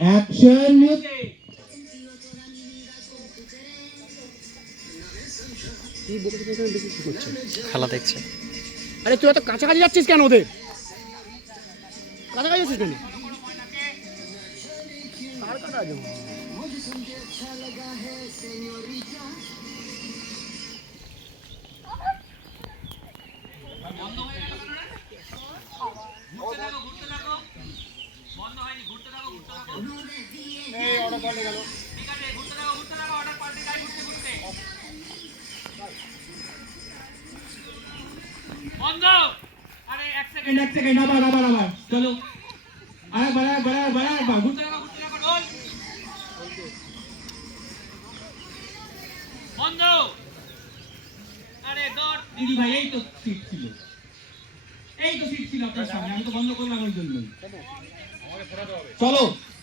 Action খেলা দেখছে। আরে তুই এত কাছাকাছি যাচ্ছিস কেন ওদের? কাছাকাছি যাচ্ছিস কেন? কার কাটা আছে বন্ধ! আরে এক সেকেন্ড এক সেকেন্ড আবার আবার আবার চলো। ঘুরতে থাকো ঘুরতে থাকো রোল। বন্ধ! আরে দৌড় দিদি ভাই এই তো সিট ছিল। এই তো সিট ছিল আপনার সামনে। আমি তো বন্ধ করলাম ওই জন্য চলো রোল